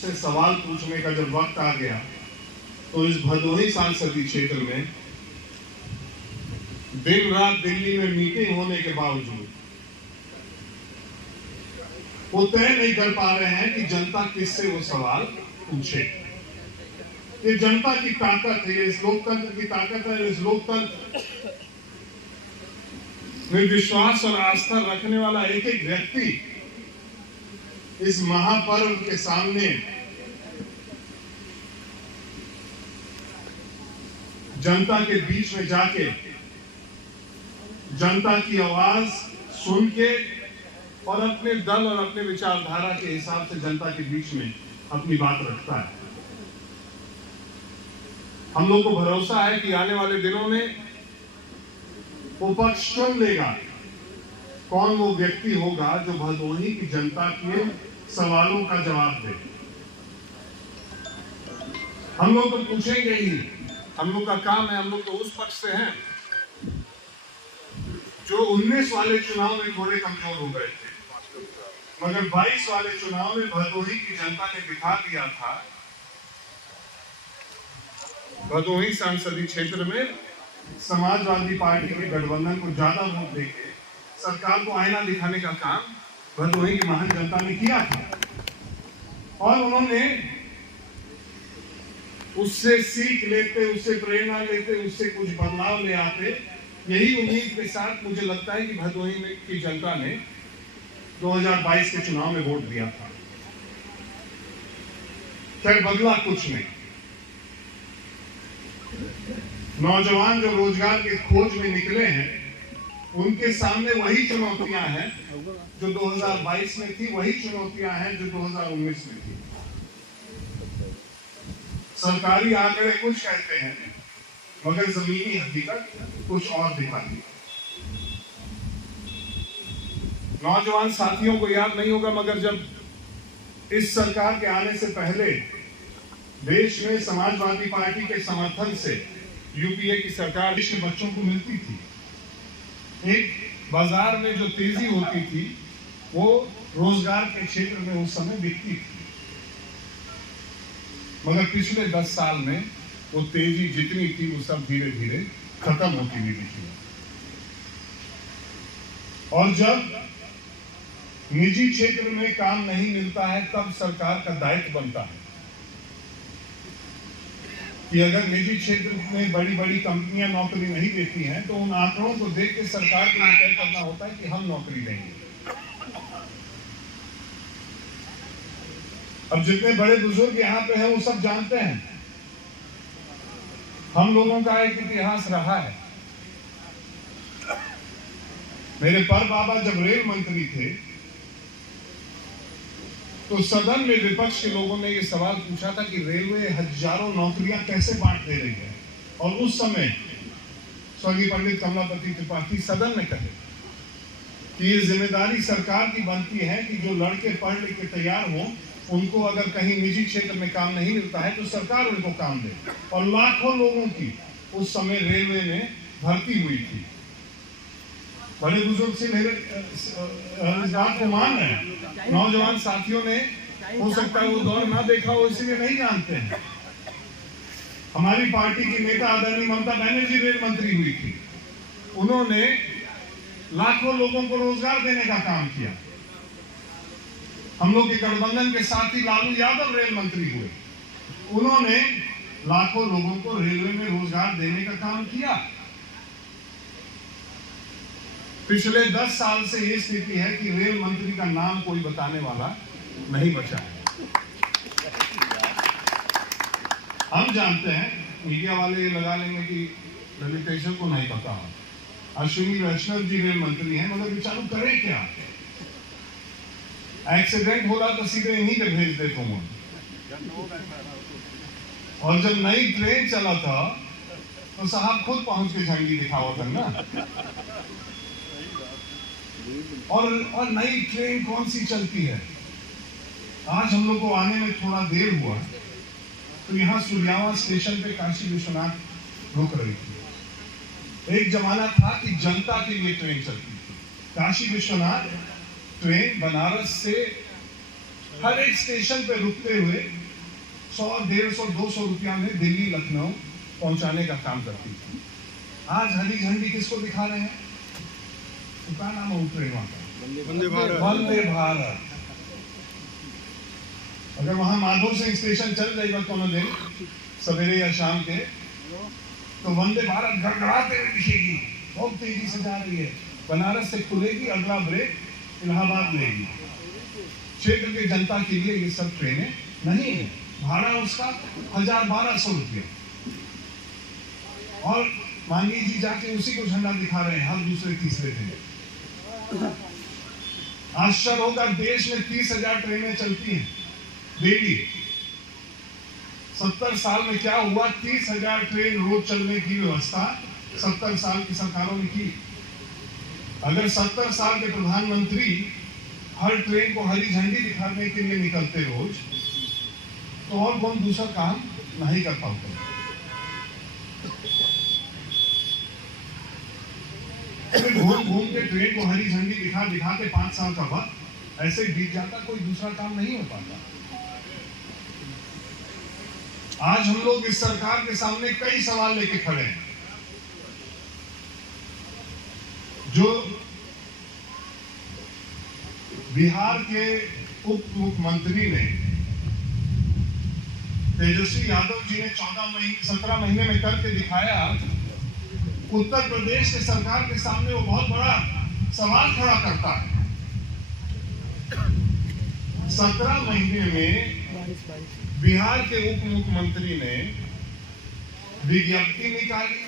से सवाल पूछने का जब वक्त आ गया तो इस भदोही सांसदीय क्षेत्र में दिन रात दिल्ली में मीटिंग होने के बावजूद वो तय नहीं कर पा रहे हैं कि जनता किससे वो सवाल पूछे। ये जनता की ताकत है, इस लोकतंत्र की ताकत है। इस लोकतंत्र में विश्वास और आस्था रखने वाला एक एक व्यक्ति इस महापर्व के सामने जनता के बीच में जाके जनता की आवाज सुन के और अपने दल और अपने विचारधारा के हिसाब से जनता के बीच में अपनी बात रखता है। हम लोग को भरोसा है कि आने वाले दिनों में वो पक्ष चुन लेगा कौन वो व्यक्ति होगा जो भदोही की जनता के सवालों का जवाब दे। हम लोग तो पूछेंगे ही, हम लोग का काम है, हम लोग तो उस पक्ष से हैं जो 19 वाले चुनाव में थोड़े कमजोर हो गए थे, मगर 22 वाले चुनाव में भदोही की जनता ने दिखा दिया था। भदोही संसदीय क्षेत्र में समाजवादी पार्टी के गठबंधन को ज्यादा वोट देके सरकार को आईना दिखाने का काम भदोही की महान जनता ने किया था और उन्होंने उससे सीख लेते, उससे प्रेरणा लेते, उससे कुछ बदलाव ले आते। यही उम्मीद के साथ मुझे लगता है कि भदोही की जनता ने 2022 के चुनाव में वोट दिया था। फिर बदला कुछ नहीं। नौजवान जो रोजगार के खोज में निकले हैं उनके सामने वही चुनौतियां हैं जो 2022 में थी, वही चुनौतियां हैं जो 2019 में थी। सरकारी आंकड़े कुछ कहते हैं मगर जमीनी हकीकत कुछ और दिखाती है। नौजवान साथियों को याद नहीं होगा मगर जब इस सरकार के आने से पहले देश में समाजवादी पार्टी के समर्थन से यूपीए की सरकार देश के बच्चों को मिलती थी। एक बाजार में जो तेजी होती थी वो रोजगार के क्षेत्र में उस समय दिखती थी, मगर पिछले 10 साल में वो तेजी जितनी थी वो सब धीरे धीरे खत्म होती हुई दिखी। और जब निजी क्षेत्र में काम नहीं मिलता है तब सरकार का दायित्व बनता है कि अगर निजी क्षेत्र में बड़ी बड़ी कंपनियां नौकरी नहीं देती हैं तो उन आंकड़ों को देख के सरकार को यह तय करना होता है कि हम नौकरी देंगे। अब जितने बड़े बुजुर्ग यहाँ पे हैं वो सब जानते हैं हम लोगों का एक इतिहास रहा है। मेरे परबाबा जब रेल मंत्री थे तो सदन में विपक्ष के लोगों ने ये सवाल पूछा था कि रेलवे हजारों नौकरियां कैसे बांट दे रही है, और उस समय स्वर्गीय पंडित कमलापति त्रिपाठी सदन में कहे कि ये जिम्मेदारी सरकार की बनती है कि जो लड़के पढ़ लिख के तैयार हों उनको अगर कहीं निजी क्षेत्र में काम नहीं मिलता है तो सरकार उनको काम दे। और लाखों लोगों की उस समय रेलवे में भर्ती हुई थी। बड़े बुजुर्ग से मेरे इस बात को मान रहे हैं। नौजवान साथियों ने हो सकता है वो दौर ना देखा हो इसलिए नहीं जानते हैं। हमारी पार्टी की नेता आदरणीय ममता बनर्जी रेल मंत्री हुई थी, उन्होंने लाखों लोगों को रोजगार देने का काम किया। हम लोग के गठबंधन के साथ ही लालू यादव रेल मंत्री हुए, उन्होंने लाखों लोगों को रेलवे में रोजगार देने का काम किया। पिछले 10 साल से ये स्थिति है कि रेल मंत्री का नाम कोई बताने वाला नहीं बचा है। हम जानते हैं, मीडिया वाले ये लगा लेंगे कि ललितेश्वर को नहीं पता हो। अश्विनी वैष्णव जी रेल मंत्री हैं मगर बेचारू करे क्या? एक्सीडेंट हो रहा तो सीधे इन्हीं पे भेज देता हूं। और जब नई ट्रेन चला था तो साहब खुद पहुंच के झंडी दिखावा था ना। और नई ट्रेन कौन सी चलती है? आज हम लोग को आने में थोड़ा देर हुआ तो यहाँ सुरयावा स्टेशन पे काशी विश्वनाथ रुक रही थी। एक जमाना था कि जनता के लिए ट्रेन चलती थी। काशी विश्वनाथ ट्रेन बनारस से हर एक स्टेशन पे रुकते हुए 100, 150, 200 रुपया में दिल्ली लखनऊ पहुंचाने का काम करती थी। आज हरी झंडी किसको दिखा रहे हैं? क्या नाम है ट्रेन वहां का? वंदे भारत। अगर वहां माधो सिंह स्टेशन चल जाएगा कोनो दिन सवेरे या शाम के, तो वंदे भारत गड़गड़ाते हुए दिखेगी, बहुत तेजी से जा रही है। बनारस से खुलेगी, अगला ब्रेक इलाहाबाद लेगी। क्षेत्र के जनता के लिए ये सब ट्रेनें नहीं है। भाड़ा उसका 1000-1200 रुपये, और माननीय जी जाके उसी को झंडा दिखा रहे हैं हर दूसरे तीसरे दिन। आश्चर्य होगा, देश में 30,000 ट्रेनें चलती हैं डेली। 70 साल में क्या हुआ? 30,000 ट्रेन रोज चलने की व्यवस्था 70 साल की सरकारों ने की। अगर 70 साल के प्रधानमंत्री हर ट्रेन को हरी झंडी दिखाने के लिए निकलते रोज, तो और कौन दूसरा काम नहीं कर पाते। घूम घूम के ट्रेन को हरी झंडी दिखा दिखा के 5 साल का वक्त ऐसे बीत जाता, कोई दूसरा काम नहीं हो पाता। आज हम लोग इस सरकार के सामने कई सवाल लेके खड़े हैं। जो बिहार के उप मुख्यमंत्री ने, तेजस्वी यादव जी ने 17 महीने में करके दिखाया, उत्तर प्रदेश के सरकार के सामने वो बहुत बड़ा सवाल खड़ा करता है। 17 महीने में बिहार के उप मुख्यमंत्री ने विज्ञप्ति निकाली,